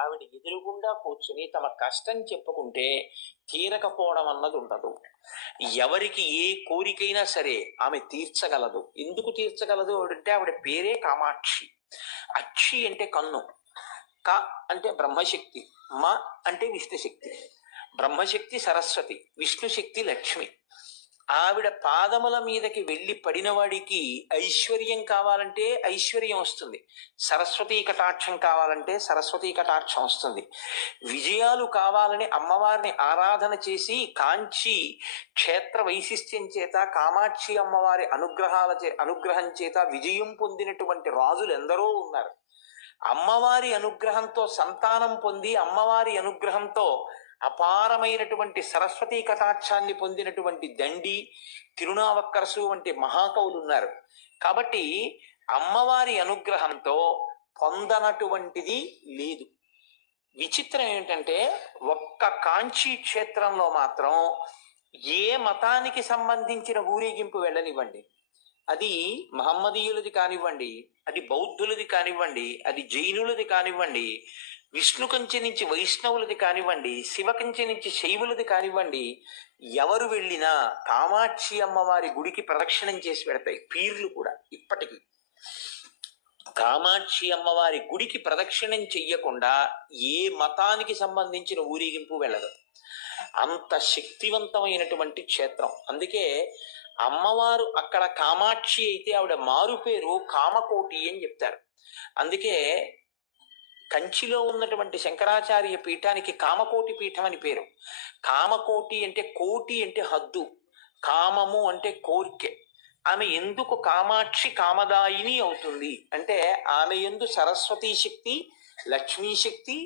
ఆవిడ ఎదురుగుండా కూర్చుని తమ కష్టం చెప్పుకుంటే తీరకపోవడం అన్నది ఉండదు. ఎవరికి ఏ కోరికైనా సరే ఆమె తీర్చగలదు. ఎందుకు తీర్చగలదు అంటే ఆవిడ పేరే కామాక్షి. అక్షి అంటే కన్ను, క అంటే బ్రహ్మశక్తి, మ అంటే విష్ణుశక్తి. బ్రహ్మశక్తి సరస్వతి, విష్ణుశక్తి లక్ష్మి. ఆవిడ పాదముల మీదకి వెళ్ళి పడినవాడికి ఐశ్వర్యం కావాలంటే ఐశ్వర్యం వస్తుంది, సరస్వతీ కటాక్షం కావాలంటే సరస్వతీ కటాక్షం వస్తుంది. విజయాలు కావాలని అమ్మవారిని ఆరాధన చేసి కాంచి క్షేత్ర వైశిష్ట్యం చేత కామాక్షి అమ్మవారి అనుగ్రహం చేత విజయం పొందినటువంటి రాజులు ఎందరో ఉన్నారు. అమ్మవారి అనుగ్రహంతో సంతానం పొంది అమ్మవారి అనుగ్రహంతో అపారమైనటువంటి సరస్వతీ కటాక్షాన్ని పొందినటువంటి దండి, తిరునావక్కరసు వంటి మహాకవులు ఉన్నారు. కాబట్టి అమ్మవారి అనుగ్రహంతో పొందనటువంటిది లేదు. విచిత్రం ఏమిటంటే ఒక్క కాంచీ క్షేత్రంలో మాత్రం ఏ మతానికి సంబంధించిన ఊరేగింపు వెళ్ళనివ్వండి, అది మహమ్మదీయులది కానివ్వండి, అది బౌద్ధులది కానివ్వండి, అది జైనులది కానివ్వండి, విష్ణు కంచె నుంచి వైష్ణవులది కానివ్వండి, శివ కంచె నుంచి శైవులది కానివ్వండి, ఎవరు వెళ్ళినా కామాక్షి అమ్మవారి గుడికి ప్రదక్షిణం చేసి పెడతాయి పీర్లు కూడా. ఇప్పటికీ కామాక్షి అమ్మవారి గుడికి ప్రదక్షిణం చెయ్యకుండా ఏ మతానికి సంబంధించిన ఊరేగింపు వెళ్ళదు. అంత శక్తివంతమైనటువంటి క్షేత్రం. అందుకే అమ్మవారు అక్కడ కామాక్షి అయితే ఆవిడ మారు పేరు కామకోటి అని చెప్తారు. అందుకే కంచిలో ఉన్నటువంటి శంకరాచార్య పీఠానికి కామకోటి పీఠం అని పేరు. కామకోటి అంటే కోటి అంటే హద్దు, కామము అంటే కోరికె. ఆమె ఎందుకు కామాక్షి కామదాయిని అవుతుంది అంటే ఆమె యందు సరస్వతీ శక్తి, లక్ష్మీ శక్తి,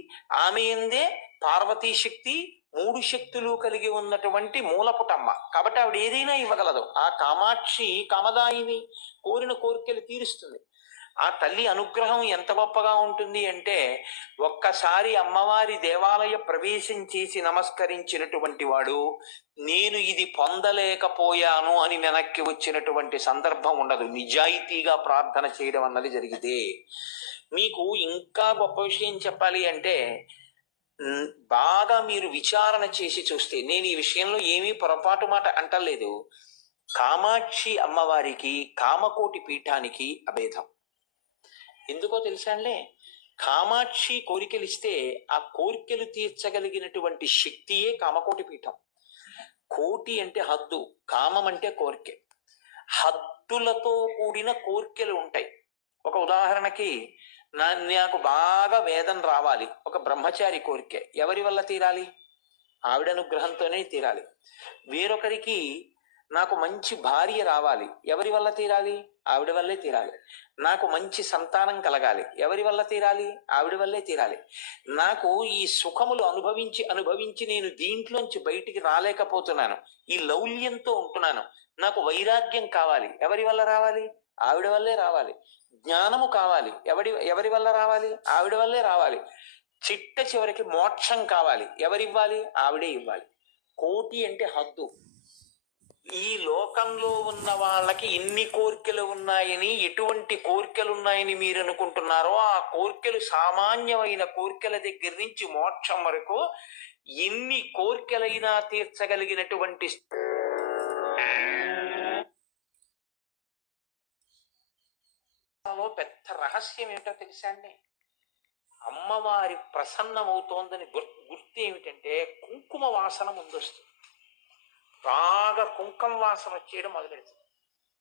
ఆమె యందే పార్వతీ శక్తి, మూడు శక్తులు కలిగి ఉన్నటువంటి మూలపుటమ్మ. కాబట్టి ఆవిడ ఏదైనా ఇవ్వగలదు. ఆ కామాక్షి కామదాయిని, కోరిన కోరికలు తీరుస్తుంది. ఆ తల్లి అనుగ్రహం ఎంత గొప్పగా ఉంటుంది అంటే ఒక్కసారి అమ్మవారి దేవాలయ ప్రవేశం చేసి నమస్కరించినటువంటి వాడు నేను ఇది పొందలేకపోయాను అని వెనక్కి వచ్చినటువంటి సందర్భం ఉండదు, నిజాయితీగా ప్రార్థన చేయడం అన్నది జరిగితే. మీకు ఇంకా గొప్ప విషయం చెప్పాలి అంటే బాగా మీరు విచారణ చేసి చూస్తే, నేను ఈ విషయంలో ఏమీ పొరపాటు మాట అంటలేదు, కామాక్షి అమ్మవారికి కామకోటి పీఠానికి అభేదం. ఎందుకో తెలుసాంలే, కామాక్షి కోరికలు ఇస్తే ఆ కోరికలు తీర్చగలిగినటువంటి శక్తియే కామకోటి పీఠం. కోటి అంటే హద్దు, కామం అంటే కోరిక. హద్దులతో కూడిన కోరికలు ఉంటాయి. ఒక ఉదాహరణకి నాకు బాగా వేదం రావాలి, ఒక బ్రహ్మచారి కోరిక. ఎవరి వల్ల తీరాలి? ఆవిడ అనుగ్రహంతోనే తీరాలి. వేరొకరికి నాకు మంచి భార్య రావాలి, ఎవరి వల్ల తీరాలి? ఆవిడ వల్లే తీరాలి. నాకు మంచి సంతానం కలగాలి, ఎవరి వల్ల తీరాలి? ఆవిడ వల్లే తీరాలి. నాకు ఈ సుఖములు అనుభవించి నేను దీంట్లోంచి బయటికి రాలేకపోతున్నాను, ఈ లౌల్యంతో ఉంటున్నాను, నాకు వైరాగ్యం కావాలి, ఎవరి వల్ల రావాలి? ఆవిడ వల్లే రావాలి. జ్ఞానము కావాలి, ఎవరి వల్ల రావాలి? ఆవిడ వల్లే రావాలి. చిట్ట చివరికి మోక్షం కావాలి, ఎవరివ్వాలి? ఆవిడే ఇవ్వాలి. కోటి అంటే హద్దు. ఈ లోకంలో ఉన్న వాళ్ళకి ఇన్ని కోరికలు ఉన్నాయని, ఎటువంటి కోరికలు ఉన్నాయని మీరు అనుకుంటున్నారో ఆ కోరికలు సామాన్యమైన కోరికల దగ్గర నుంచి మోక్షం వరకు ఎన్ని కోరికలైనా తీర్చగలిగినటువంటి పెద్ద రహస్యం ఏమిటో తెలుసా అండి? అమ్మవారి ప్రసన్నమవుతోందని గుర్తు ఏమిటంటే కుంకుమ వాసన ముందొస్తుంది. బాగా కుంకుమ వాసన వచ్చేయడం మొదలెడుతుంది.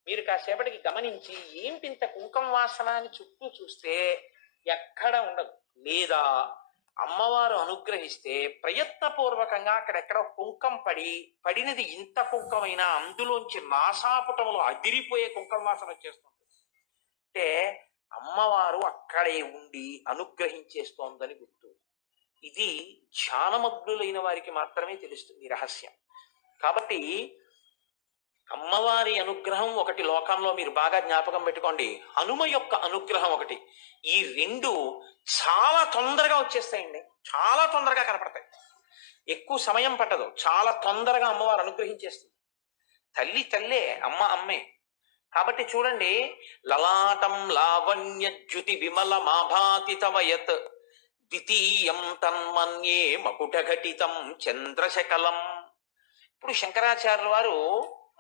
మీరు కాసేపటికి గమనించి ఏంటింత కుంకుమ వాసన అని చుట్టూ చూస్తే ఎక్కడ ఉండదు. లేదా అమ్మవారు అనుగ్రహిస్తే ప్రయత్నపూర్వకంగా అక్కడెక్కడ కుంకం పడినది ఇంత కుంకమైనా అందులోంచి నాసాపుటములు అదిరిపోయే కుంకుమ వాసన వచ్చేస్తుంది. అంటే అమ్మవారు అక్కడే ఉండి అనుగ్రహించేస్తోందని గుర్తు. ఇది ధ్యానమగ్నులైన వారికి మాత్రమే తెలుస్తుంది ఈ రహస్యం. కాబట్టి అమ్మవారి అనుగ్రహం ఒకటి లోకంలో మీరు బాగా జ్ఞాపకం పెట్టుకోండి, హనుమ యొక్క అనుగ్రహం ఒకటి. ఈ రెండు చాలా తొందరగా వచ్చేస్తాయండి, చాలా తొందరగా కనపడతాయి. ఎక్కువ సమయం పట్టదు, చాలా తొందరగా అమ్మవారు అనుగ్రహించేస్తుంది. తల్లి తల్లే, అమ్మ అమ్మే. కాబట్టి చూడండి, లలాటం లావణ్య జ్యుతి విమల మాభాతి తవయత్ ద్వితీయం తన్మన్యే మకుటఘటితం చంద్రశకలం. ఇప్పుడు శంకరాచార్యుల వారు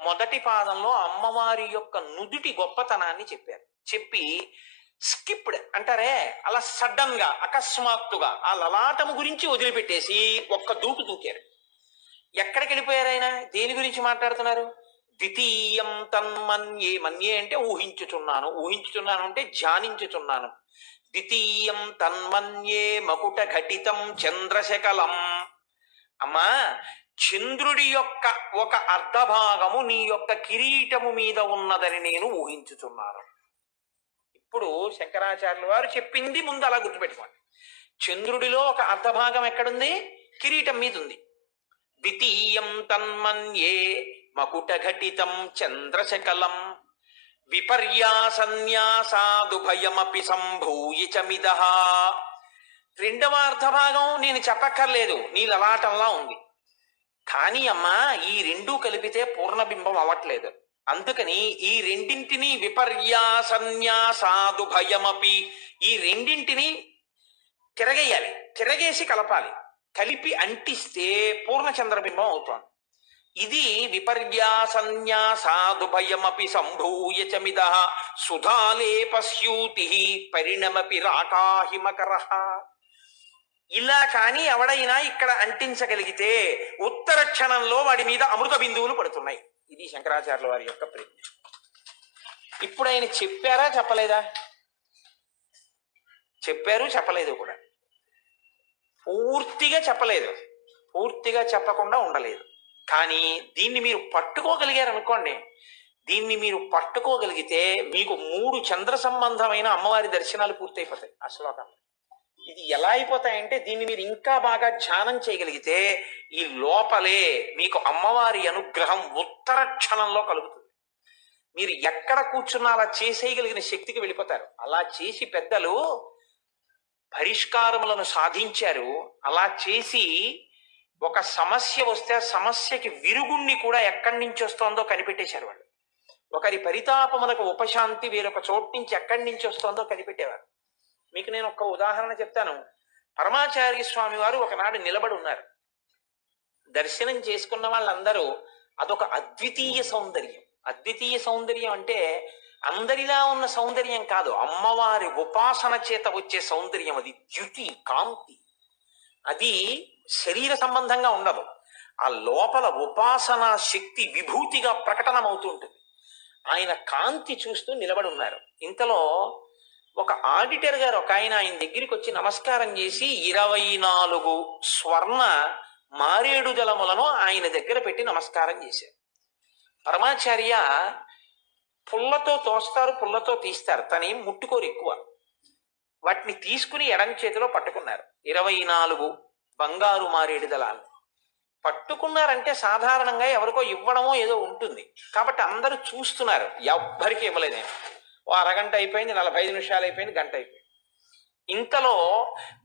మొదటి పాదంలో అమ్మవారి యొక్క నుదుటి గొప్పతనాన్ని చెప్పారు. చెప్పి స్కిప్డ్ అంటారే, అలా సడన్ గా అకస్మాత్తుగా ఆ లలాటము గురించి వదిలిపెట్టేసి ఒక్క దూకు దూకారు. ఎక్కడికి వెళ్ళిపోయారు ఆయన? దేని గురించి మాట్లాడుతున్నారు? ద్వితీయం తన్మన్యే, మన్యే అంటే ఊహించుచున్నాను, ఊహించుచున్నాను అంటే ధ్యానించుచున్నాను. ద్వితీయం తన్మన్యే మకుట ఘటితం చంద్రశకలం. అమ్మా, చంద్రుడి యొక్క ఒక అర్ధభాగము నీ యొక్క కిరీటము మీద ఉన్నదని నేను ఊహించుచున్నాను. ఇప్పుడు శంకరాచార్యుల వారు చెప్పింది ముందు అలా గుర్తుపెట్టుకోండి. చంద్రుడిలో ఒక అర్ధభాగం ఎక్కడుంది? కిరీటం మీద ఉంది. ద్వితీయం తన్మన్యే మకుట ఘటితం చంద్రశకలం విపర్యాసన్యాసాదుభయమపి సంభూయ చమిదః. రెండవ అర్ధభాగం నేను చెప్పక్కర్లేదు, నీ లలాటంలా ఉంది. కానీ అమ్మా, ఈ రెండూ కలిపితే పూర్ణబింబం అవ్వట్లేదు. అందుకని ఈ రెండింటినీ విపర్యాసన్యాసాదుభయమపి, ఈ రెండింటినీ తిరగేయాలి, తిరగేసి కలపాలి. కలిపి అంటిస్తే పూర్ణచంద్రబింబం అవుతోంది. ఇది విపర్యాసన్యాసాదుభయమపి సంభూయ చమిదః సుధాలేపస్యూతి పరిణమపి రాకాహిమకరః. ఇలా కానీ ఎవడైనా ఇక్కడ అంటించగలిగితే ఉత్తర క్షణంలో వాడి మీద అమృత బిందువులు పడుతున్నాయి. ఇది శంకరాచార్యుల వారి యొక్క ప్రజ్ఞ. ఇప్పుడు ఆయన చెప్పారా చెప్పలేదా? చెప్పారు, చెప్పలేదు కూడా. పూర్తిగా చెప్పలేదు, పూర్తిగా చెప్పకుండా ఉండలేదు. కానీ దీన్ని మీరు పట్టుకోగలిగారు అనుకోండి, దీన్ని మీరు పట్టుకోగలిగితే మీకు 3 చంద్ర సంబంధమైన అమ్మవారి దర్శనాలు పూర్తయిపోతాయి ఆ శ్లోకం. ఇది ఎలా అయిపోతాయంటే, దీన్ని మీరు ఇంకా బాగా ధ్యానం చేయగలిగితే ఈ లోపలే మీకు అమ్మవారి అనుగ్రహం ఉత్తర క్షణంలో కలుగుతుంది. మీరు ఎక్కడ కూర్చున్నా అలా చేసేయగలిగిన శక్తికి వెళ్ళిపోతారు. అలా చేసి పెద్దలు పరిష్కారములను సాధించారు. అలా చేసి ఒక సమస్య వస్తే ఆ సమస్యకి విరుగుణ్ణి కూడా ఎక్కడి నుంచి వస్తోందో కనిపెట్టేశారు వాళ్ళు. ఒకరి పరితాపమునకు ఉపశాంతి వేరొక చోటు నుంచి ఎక్కడి నుంచి వస్తోందో కనిపెట్టేవారు. మీకు నేను ఒక ఉదాహరణ చెప్తాను. పరమాచార్య స్వామి వారు ఒకనాడు నిలబడి ఉన్నారు. దర్శనం చేసుకున్న వాళ్ళందరూ అదొక అద్వితీయ సౌందర్యం. అద్వితీయ సౌందర్యం అంటే అందరిలా ఉన్న సౌందర్యం కాదు, అమ్మవారి ఉపాసన చేత వచ్చే సౌందర్యం. అది ద్యుతి, కాంతి. అది శరీర సంబంధంగా ఉండదు. ఆ లోపల ఉపాసన శక్తి విభూతిగా ప్రకటనమవుతూ ఉంటుంది. ఆయన కాంతి చూస్తూ నిలబడి ఉన్నారు. ఇంతలో ఒక ఆడిటర్ గారు ఒక ఆయన దగ్గరికి వచ్చి నమస్కారం చేసి 24 స్వర్ణ మారేడు దళములను ఆయన దగ్గర పెట్టి నమస్కారం చేశారు. పరమాచార్య పుల్లతో తోస్తారు, పుల్లతో తీస్తారు, తనేం ముట్టుకోరు ఎక్కువ. వాటిని తీసుకుని ఎడం చేతిలో పట్టుకున్నారు. 24 బంగారు మారేడు దళాలు పట్టుకున్నారంటే సాధారణంగా ఎవరికో ఇవ్వడమో ఏదో ఉంటుంది కాబట్టి అందరూ చూస్తున్నారు. ఎవ్వరికి ఇవ్వలేదు. ఓ అరగంట అయిపోయింది, 45 నిమిషాలు అయిపోయింది, గంట అయిపోయింది. ఇంతలో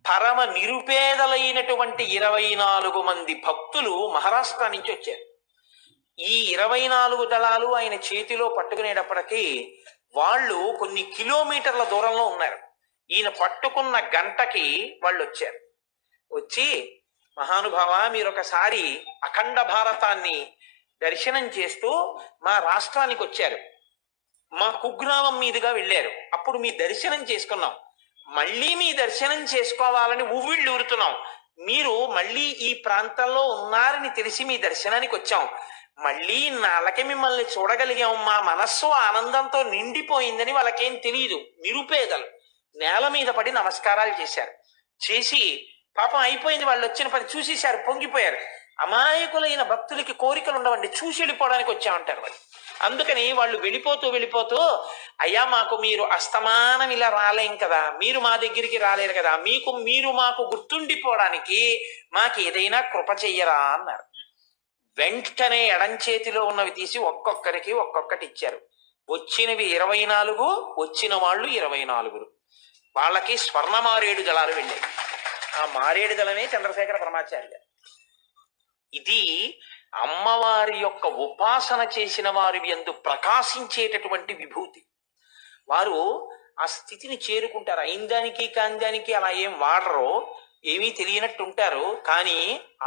పరమ నిరుపేదలైనటువంటి 24 మంది భక్తులు మహారాష్ట్ర నుంచి వచ్చారు. ఈ 24 దళాలు ఆయన చేతిలో పట్టుకునేటప్పటికీ వాళ్ళు కొన్ని కిలోమీటర్ల దూరంలో ఉన్నారు. ఈయన పట్టుకున్న గంటకి వాళ్ళు వచ్చారు. వచ్చి, మహానుభావ, మీరు ఒకసారి అఖండ భారతాన్ని దర్శనం చేస్తూ మా రాష్ట్రానికి వచ్చారు, మా కుగ్రామం మీదుగా వెళ్ళారు, అప్పుడు మీ దర్శనం చేసుకున్నాం, మళ్ళీ మీ దర్శనం చేసుకోవాలని ఉవ్విళ్ళు ఊరుతున్నాం. మీరు మళ్ళీ ఈ ప్రాంతంలో ఉన్నారని తెలిసి మీ దర్శనానికి వచ్చాం. మళ్ళీ నాళ్ళకి మిమ్మల్ని చూడగలిగాం, మా మనస్సు ఆనందంతో నిండిపోయిందని వాళ్ళకేం తెలియదు. నిరుపేదలు నేల మీద పడి నమస్కారాలు చేశారు. చేసి పాపం అయిపోయింది, వాళ్ళు వచ్చిన పని చూసేశారు, పొంగిపోయారు. అమాయకులైన భక్తులకి కోరికలు ఉండవండి, చూసి వెళ్ళిపోవడానికి వచ్చామంటారు వాళ్ళు. అందుకని వాళ్ళు వెళ్ళిపోతూ వెళ్ళిపోతూ, అయ్యా మాకు మీరు అస్తమానం ఇలా రాలేం కదా, మీరు మా దగ్గరికి రాలేరు కదా, మీరు మాకు గుర్తుండిపోవడానికి మాకు ఏదైనా కృప చెయ్యరా అన్నారు. వెంటనే ఎడం చేతిలో ఉన్నవి తీసి ఒక్కొక్కరికి ఒక్కొక్కటి ఇచ్చారు. వచ్చినవి 24, వచ్చిన వాళ్ళు 24. వాళ్ళకి స్వర్ణ మారేడు దళాలు వెళ్ళాయి. ఆ మారేడు దళమే చంద్రశేఖర పరమాచార్య. ఇది అమ్మవారి యొక్క ఉపాసన చేసిన వారి యందు ప్రకాశించేటటువంటి విభూతి. వారు ఆ స్థితిని చేరుకుంటారు. అయిందానికి కాందానికి అలా ఏం వాడరు. ఏమీ తెలియనట్టు ఉంటారు, కానీ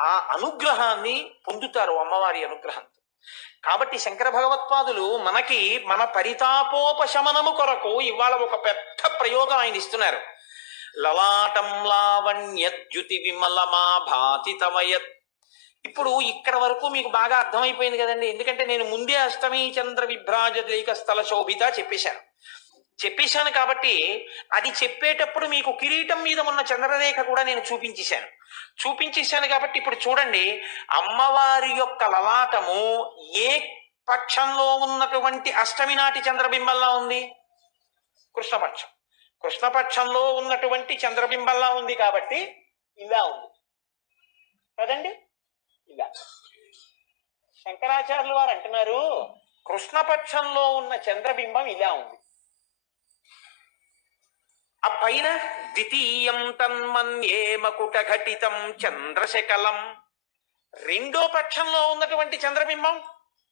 ఆ అనుగ్రహాన్ని పొందుతారు అమ్మవారి అనుగ్రహం. కాబట్టి శంకర భగవత్పాదులు మనకి మన పరితాపోపశమనము కొరకు ఇవాళ ఒక పెద్ద ప్రయోగం ఆయన ఇస్తున్నారు. లలాటం లావణ్యద్యుతి విమలమా భాతి తమయత్. ఇప్పుడు ఇక్కడ వరకు మీకు బాగా అర్థమైపోయింది కదండి, ఎందుకంటే నేను ముందే అష్టమి చంద్ర విభ్రాజలేక స్థల శోభిత చెప్పేశాను కాబట్టి అది చెప్పేటప్పుడు మీకు కిరీటం మీద ఉన్న చంద్రరేఖ కూడా నేను చూపించేశాను కాబట్టి ఇప్పుడు చూడండి, అమ్మవారి యొక్క లలాటము ఏ పక్షంలో ఉన్నటువంటి అష్టమి నాటి చంద్రబింబంలా ఉంది? కృష్ణపక్షంలో ఉన్నటువంటి చంద్రబింబంలా ఉంది కాబట్టి ఇలా ఉంది కదండి. ఇలా శంకరాచార్యులు వారు అంటున్నారు, కృష్ణపక్షంలో ఉన్న చంద్రబింబం ఇలా ఉంది. ఆ పైన ద్వితీయం తన్మన్యే మకుట ఘటితం చంద్రశకలం, రెండో పక్షంలో ఉన్నటువంటి చంద్రబింబం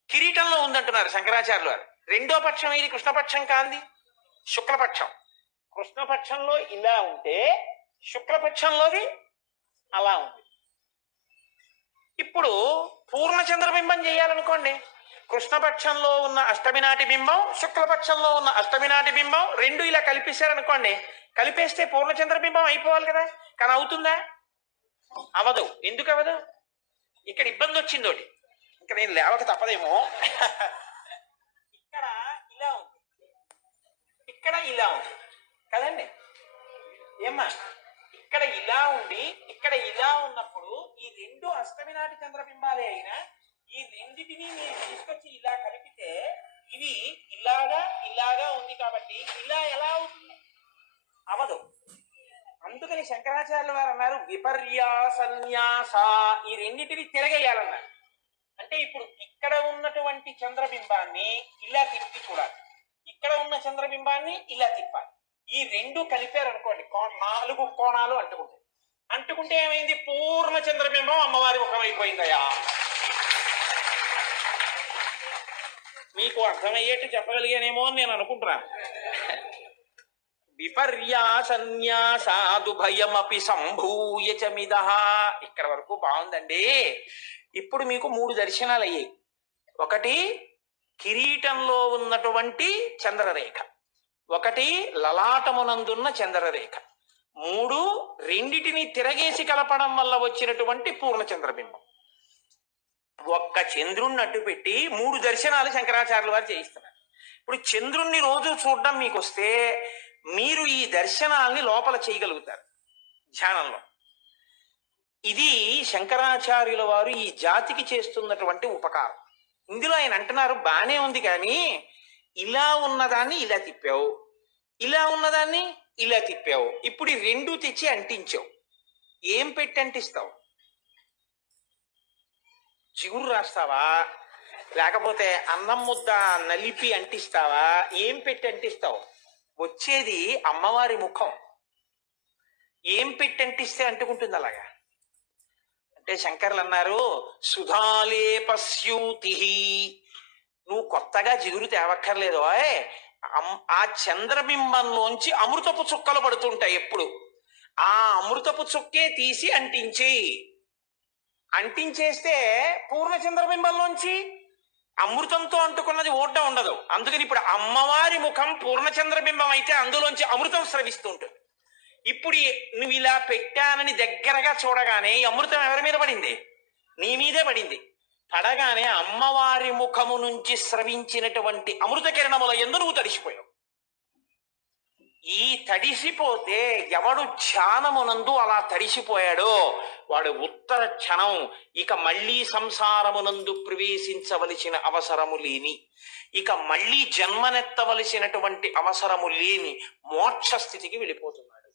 కిరీటంలో ఉందంటున్నారు శంకరాచార్యులు వారు. రెండో పక్షం ఇది కృష్ణపక్షం కాంది, శుక్లపక్షం. కృష్ణపక్షంలో ఇలా ఉంటే శుక్లపక్షంలోది అలా ఉంది. ఇప్పుడు పూర్ణ చంద్రబింబం చేయాలనుకోండి, కృష్ణపక్షంలో ఉన్న అష్టమి నాటి బింబం, శుక్లపక్షంలో ఉన్న అష్టమి నాటి బింబం రెండు ఇలా కలిపేశారనుకోండి, కలిపేస్తే పూర్ణచంద్ర బింబం అయిపోవాలి కదా. కానీ అవుతుందా? అవదు. ఎందుకు అవదు? ఇక్కడ ఇబ్బంది వచ్చింది ఒకటి, ఇంకా నేను లేవక తప్పదేమో. ఇక్కడ ఇలా ఉంది, ఇక్కడ ఇలా ఉంది కదండి. ఏమ్మా, ఇక్కడ ఇలా ఉండి ఇక్కడ ఇలా ఉన్నప్పుడు ఈ రెండు అష్టమి నాటి చంద్రబింబాలే అయినా ఈ రెండిటిని మీరు తీసుకొచ్చి ఇలా కలిపితే ఇది ఇలాగా ఉంది కాబట్టి ఇలా ఎలా అవుతుంది? అవదు. అందుకని శంకరాచార్యులు వారు అన్నారు విపర్యాసన్యాస, ఈ రెండిటిని తిరగేయాలన్నారు. అంటే ఇప్పుడు ఇక్కడ ఉన్నటువంటి చంద్రబింబాన్ని ఇలా తిప్పి చూడాలి, ఇక్కడ ఉన్న చంద్రబింబాన్ని ఇలా తిప్పాలి. ఈ రెండు కలిపారనుకోండి, 4 కోణాలు అంటుకుంటే ఏమైంది? పూర్ణ చంద్రబింబం అమ్మవారి ముఖం అయిపోయిందయా. మీకు అర్థమయ్యేట్టు చెప్పగలిగానేమో అని నేను అనుకుంటున్నాను. విపర్యాసన్యాసాదుభయమపి సంభూయ చమిద. ఇక్కడ వరకు బాగుందండి. ఇప్పుడు మీకు 3 దర్శనాలు అయ్యాయి. ఒకటి కిరీటంలో ఉన్నటువంటి చంద్రరేఖ, ఒకటి లలాటమునందున్న చంద్రరేఖ, 3 రెండిటిని తిరగేసి కలపడం వల్ల వచ్చినటువంటి పూర్ణ చంద్రబింబం. ఒక్క చంద్రుణ్ణి అడ్డు పెట్టి 3 దర్శనాలు శంకరాచార్యులు వారు చేయిస్తున్నారు. ఇప్పుడు చంద్రుణ్ణి రోజు చూడడం మీకు వస్తే మీరు ఈ దర్శనాల్ని లోపల చేయగలుగుతారు ధ్యానంలో. ఇది శంకరాచార్యుల వారు ఈ జాతికి చేస్తున్నటువంటి ఉపకారం. ఇందులో ఆయన అంటున్నారు, బానే ఉంది కానీ ఇలా ఉన్నదాన్ని ఇలా తిప్పావు, ఇలా ఉన్నదాన్ని ఇలా తిప్పావు, ఇప్పుడు ఈ 2 తెచ్చి అంటించావు. ఏం పెట్టి అంటిస్తావు? జిగురు రాస్తావా, లేకపోతే అన్నం ముద్ద నలిపి అంటిస్తావా? ఏం పెట్టి అంటిస్తావు? వచ్చేది అమ్మవారి ముఖం. ఏం పెట్టి అంటిస్తే అంటుకుంటుంది అలాగా? అంటే శంకర్లు అన్నారు, సుధాలేపస్యూతి, నువ్వు కొత్తగా జిగురు తేవక్కర్లేదు. ఆ చంద్రబింబంలోంచి అమృతపు చుక్కలు పడుతుంటాయి ఎప్పుడు. ఆ అమృతపు చుక్కే తీసి అంటించేస్తే పూర్ణ చంద్రబింబంలోంచి అమృతంతో అంటుకున్నది ఓట ఉండదు. అందుకని ఇప్పుడు అమ్మవారి ముఖం పూర్ణచంద్రబింబం అయితే అందులోంచి అమృతం స్రవిస్తూ ఉంటుంది. ఇప్పుడు నువ్వు ఇలా పెట్టానని దగ్గరగా చూడగానే అమృతం ఎవరి మీద పడింది? నీ మీదే పడింది. పడగానే అమ్మవారి ముఖము నుంచి స్రవించినటువంటి అమృత కిరణముల యందు నువ్వు తడిసిపోయావు. ఈ తడిసిపోతే ఎవడు ధ్యానమునందు అలా తడిసిపోయాడో వాడు ఉత్తర క్షణం ఇక మళ్లీ సంసారమునందు ప్రవేశించవలసిన అవసరము లేని, ఇక మళ్లీ జన్మనెత్తవలసినటువంటి అవసరము లేని మోక్ష స్థితికి వెళ్ళిపోతున్నాడు.